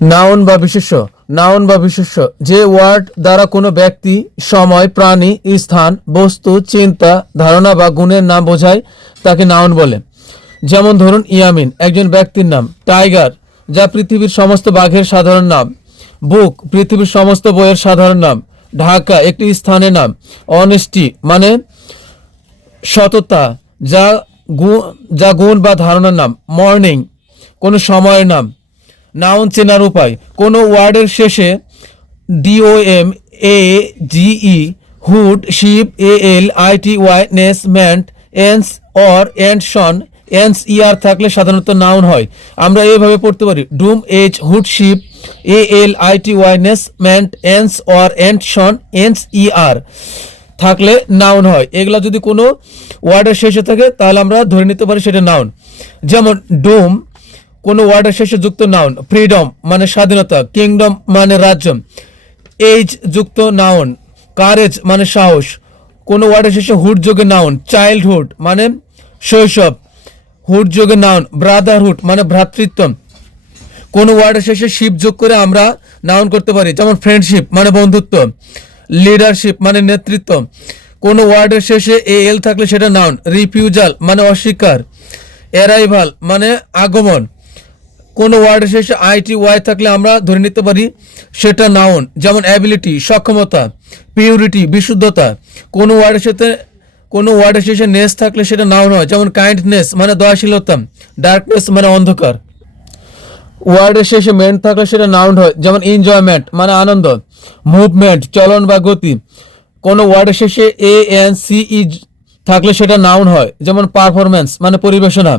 Noun বা বিশেষ্য। Noun বা বিশেষ্য যে ওয়ার্ড দ্বারা কোনো ব্যক্তি, সময়, প্রাণী, স্থান, বস্তু, চিন্তা, ধারণা বা গুণের নাম বোঝায় তাকে নাউন বলে। যেমন ধরুন, ইয়ামিন একজন ব্যক্তির নাম। টাইগার যা পৃথিবীর সমস্ত বাঘের সাধারণ নাম। বুক পৃথিবীর সমস্ত বইয়ের সাধারণ নাম। ঢাকা একটি স্থানের নাম। অনেস্টি মানে সততা যা গুণ বা ধারণার নাম। মর্নিং কোনো সময়ের নাম। নাউন চেনার উপায়: কোনো ওয়ার্ডের শেষে DOM AGE, hood, ship ALITY, ness, ment, ence, or, ent, tion NSER থাকলে সাধারণত নাউন হয়। আমরা এইভাবে পড়তে পারি: dom, age, hood, ship ALITY, ness, ment, ence, or, ent, tion NSER থাকলে নাউন হয়। এগুলা যদি কোনো ওয়ার্ডের শেষে থাকে তাহলে আমরা ধরে নিতে পারি সেটা নাউন। যেমন ডোম কোনো ওয়ার্ডের শেষে যুক্ত নাউন। ফ্রিডম মানে স্বাধীনতা। কিংডম মানে রাজ্য। এজ যুক্ত নাউন। কারেজ মানে সাহস। কোনো ওয়ার্ডের শেষে হুড যোগে নাউন। চাইল্ডহুড মানে শৈশব, হুড যোগে নাউন। ব্রাদারহুড মানে ভ্রাতৃত্ব। কোনো ওয়ার্ডের শেষে শিপ যোগ করে আমরা নাউন করতে পারি, যেমন ফ্রেন্ডশিপ মানে বন্ধুত্ব। লিডারশিপ মানে নেতৃত্ব। কোনো ওয়ার্ডের শেষে AL থাকলে সেটা নাউন। রিফিউজাল মানে অস্বীকার। অ্যারাইভাল মানে আগমন। কোনো ওয়ার্ডের শেষে ITY থাকলে আমরা ধরে নিতে পারি সেটা নাউন, যেমন অ্যাবিলিটি সক্ষমতা। পিউরিটি বিশুদ্ধতা। কোনো ওয়ার্ডের শেষে নেস থাকলে সেটা নাউন হয়, যেমন কাইন্ডনেস মানে দয়াশীলতা। ডার্কনেস মানে অন্ধকার। ওয়ার্ডের শেষে মেন্ট থাকলে সেটা নাউন হয়, যেমন এনজয়মেন্ট মানে আনন্দ। মুভমেন্ট চলন বা গতি। কোনো ওয়ার্ডের শেষে ANCE থাকলে সেটা নাউন হয়, যেমন পারফরমেন্স মানে পরিবেশনা।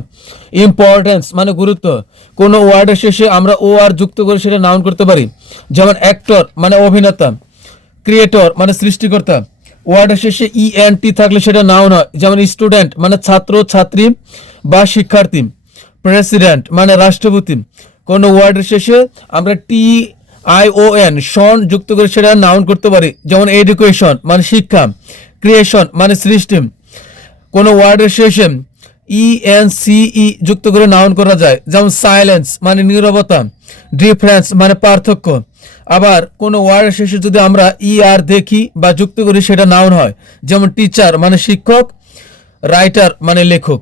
ইম্পর্টেন্স মানে গুরুত্ব। কোনো ওয়ার্ডের শেষে আমরা OR যুক্ত করে সেটা নাউন করতে পারি, যেমন অ্যাক্টর মানে অভিনেতা। ক্রিয়েটর মানে সৃষ্টিকর্তা। ওয়ার্ডের শেষে ENT থাকলে সেটা নাউন হয়, যেমন স্টুডেন্ট মানে ছাত্র ছাত্রী বা শিক্ষার্থী। প্রেসিডেন্ট মানে রাষ্ট্রপতি। কোনো ওয়ার্ডের শেষে আমরা TION শন যুক্ত করে সেটা নাউন করতে পারি, যেমন এডুকেশন মানে শিক্ষা। ক্রিয়েশন মানে সৃষ্টি। কোনো ওয়ার্ডের শেষে ENCE যুক্ত করে নাউন করা যায়, যেমন সাইলেন্স মানে নীরবতা। ডিফারেন্স মানে পার্থক্য। আবার কোনো ওয়ার্ডের শেষে যদি আমরা ER দেখি বা যুক্ত করি সেটা নাউন হয়, যেমন টিচার মানে শিক্ষক। রাইটার মানে লেখক।